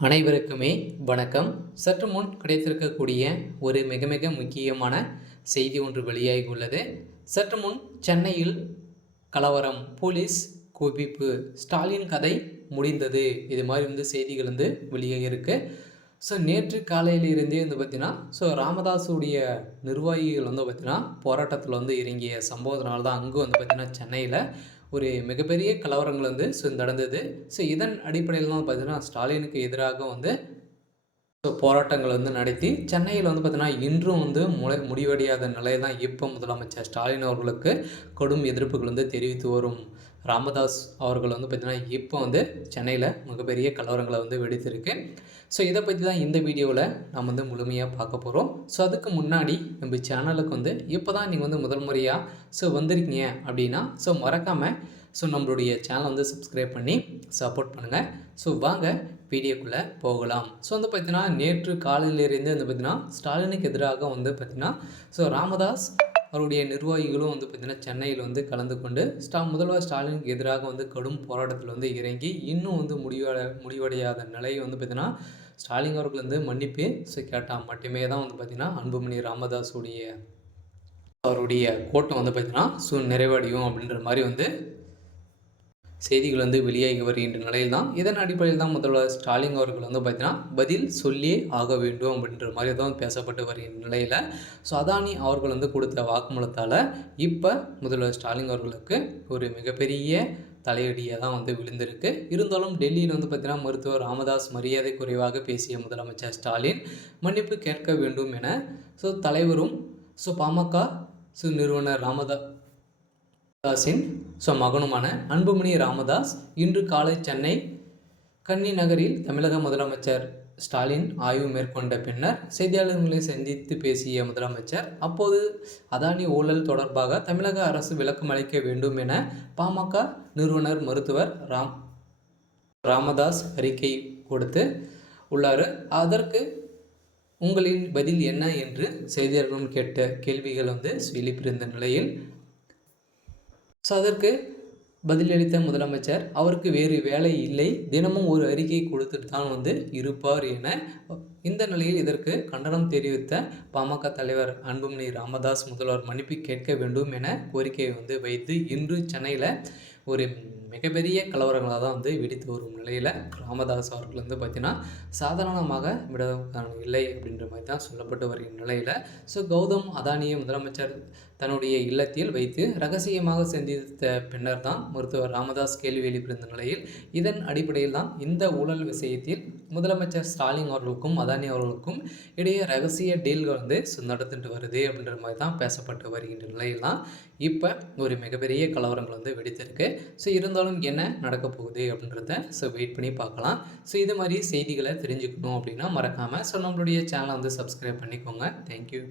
அனைவருக்குமே வணக்கம். சற்று முன் கிடைத்திருக்கக்கூடிய ஒரு மிக மிக முக்கியமான செய்தி ஒன்று வெளியாகி உள்ளது. சற்று முன் சென்னையில் கலவரம், போலீஸ் குவிப்பு, ஸ்டாலின் கதை முடிந்தது. இது மாதிரி செய்திகள் வெளியாகி இருக்கு. நேற்று காலையில் இருந்தே பார்த்தீங்கன்னா, ராமதாஸுடைய நிர்வாகிகள் பார்த்தீங்கன்னா போராட்டத்தில் இறங்கிய சம்பவத்தினால தான் அங்கு பார்த்தீங்கன்னா சென்னையில் ஒரு மிகப்பெரிய கலவரங்கள் நடந்தது. இதன் அடிப்படையில் தான் பார்த்தீங்கன்னா ஸ்டாலினுக்கு எதிராக போராட்டங்கள் நடத்தி சென்னையில் பார்த்தீங்கன்னா இன்றும் முடிவடையாத நிலை தான். இப்போ முதலமைச்சர் ஸ்டாலின் அவர்களுக்கு கடும் எதிர்ப்புகள் தெரிவித்து வரும் ராமதாஸ் அவர்கள் பார்த்தீங்கன்னா இப்போ சென்னையில் மிகப்பெரிய கலவரங்களை வெடித்திருக்கு. இதை பற்றி தான் இந்த வீடியோவில் நாம் முழுமையாக பார்க்க போகிறோம். அதுக்கு முன்னாடி நம்ம சேனலுக்கு இப்போ தான் நீங்கள் முதல் முறையாக வந்திருக்கீங்க அப்படின்னா மறக்காமல் நம்மளுடைய சேனலை சப்ஸ்கிரைப் பண்ணி சப்போர்ட் பண்ணுங்கள். வாங்க வீடியோக்குள்ளே போகலாம். பார்த்தீங்கன்னா நேற்று காலையிலிருந்து பார்த்தீங்கன்னா ஸ்டாலினுக்கு எதிராக பார்த்தீங்கன்னா ராமதாஸ் அவருடைய நிர்வாகிகளும் பார்த்தீங்கன்னா சென்னையில் கலந்து கொண்டு முதல்வர் ஸ்டாலினுக்கு எதிராக கடும் போராட்டத்தில் இறங்கி இன்னும் முடிவடையாத நிலை பார்த்தீங்கன்னா ஸ்டாலின் அவர்கள் மன்னிப்பு கேட்டால் மட்டுமே தான் பார்த்தீங்கன்னா அன்புமணி ராமதாஸுடைய அவருடைய கோட்டம் பார்த்தீங்கன்னா நிறைவடையும் அப்படின்ற மாதிரி செய்திகள் வெளியாகி வருகின்ற நிலையில் தான். இதன் அடிப்படையில் தான் முதல்வர் ஸ்டாலின் அவர்கள் பார்த்தீங்கன்னா பதில் சொல்லியே ஆக வேண்டும் அப்படின்ற மாதிரி தான் பேசப்பட்டு வருகின்ற நிலையில் அதானி அவர்கள் கொடுத்த வாக்குமூலத்தால் இப்போ முதல்வர் ஸ்டாலின் அவர்களுக்கு ஒரு மிகப்பெரிய தலையடியாக தான் விழுந்திருக்கு. இருந்தாலும் டெல்லியில் பார்த்தீங்கன்னா மருத்துவர் ராமதாஸ் மரியாதை குறைவாக பேசிய முதலமைச்சர் ஸ்டாலின் மன்னிப்பு கேட்க வேண்டும் என தலைவரும் பாமக நிறுவனர் ராமதாஸின் மகனுமான அன்புமணி ராமதாஸ் இன்று காலை சென்னை கன்னி நகரில் தமிழக முதலமைச்சர் ஸ்டாலின் ஆய்வு மேற்கொண்ட பின்னர் செய்தியாளர்களை சந்தித்து பேசிய முதலமைச்சர் அப்போது அதானி ஊழல் தொடர்பாக தமிழக அரசு விளக்கம் அளிக்க வேண்டும் என பாமக நிறுவனர் மருத்துவர் ராமதாஸ் அறிக்கை கொடுத்து உள்ளார். அதற்கு உங்களின் பதில் என்ன என்று செய்தியாளர்களும் கேட்ட கேள்விகள் எழுப்பியிருந்த நிலையில் அதற்கு பதிலளித்த முதலமைச்சர் அவருக்கு வேறு வேலை இல்லை, தினமும் ஒரு அறிக்கை கொடுத்துட்டு தான் இருப்பார் என இந்த நிலையில் இதற்கு கண்டனம் தெரிவித்த பாமக தலைவர் அன்புமணி ராமதாஸ் முதல்வர் மன்னிப்பு கேட்க வேண்டும் என கோரிக்கையை வைத்து இன்று சென்னையில் ஒரு மிகப்பெரிய கலவரங்களாக தான் வெடித்து வரும் நிலையில் ராமதாஸ் அவர்கள் பார்த்தீங்கன்னா சாதாரணமாக விட இல்லை அப்படின்ற மாதிரி தான் சொல்லப்பட்டு வருகின்ற நிலையில் கௌதம் அதானியை முதலமைச்சர் தன்னுடைய இல்லத்தில் வைத்து ரகசியமாக சந்தித்த பின்னர் தான் மருத்துவர் ராமதாஸ் கேள்வி எழுப்பியிருந்த நிலையில் இதன் அடிப்படையில் தான் இந்த ஊழல் விஷயத்தில் முதலமைச்சர் ஸ்டாலின் அவர்களுக்கும் அதானி அவர்களுக்கும் இடையே ரகசிய டீல்கள் நடந்துட்டு வருது அப்படின்ற மாதிரி தான் பேசப்பட்டு வருகின்ற நிலையில் தான் இப்போ ஒரு மிகப்பெரிய கலவரங்கள் வெடித்திருக்கு. இருந்தாலும் என்ன நடக்க போகுது அப்படின்றத வெயிட் பண்ணி பார்க்கலாம். இது மாதிரி செய்திகளை தெரிஞ்சுக்கணும் அப்படின்னா மறக்காமல் நம்மளுடைய சேனலை சப்ஸ்கிரைப் பண்ணிக்கோங்க. தேங்க்யூ.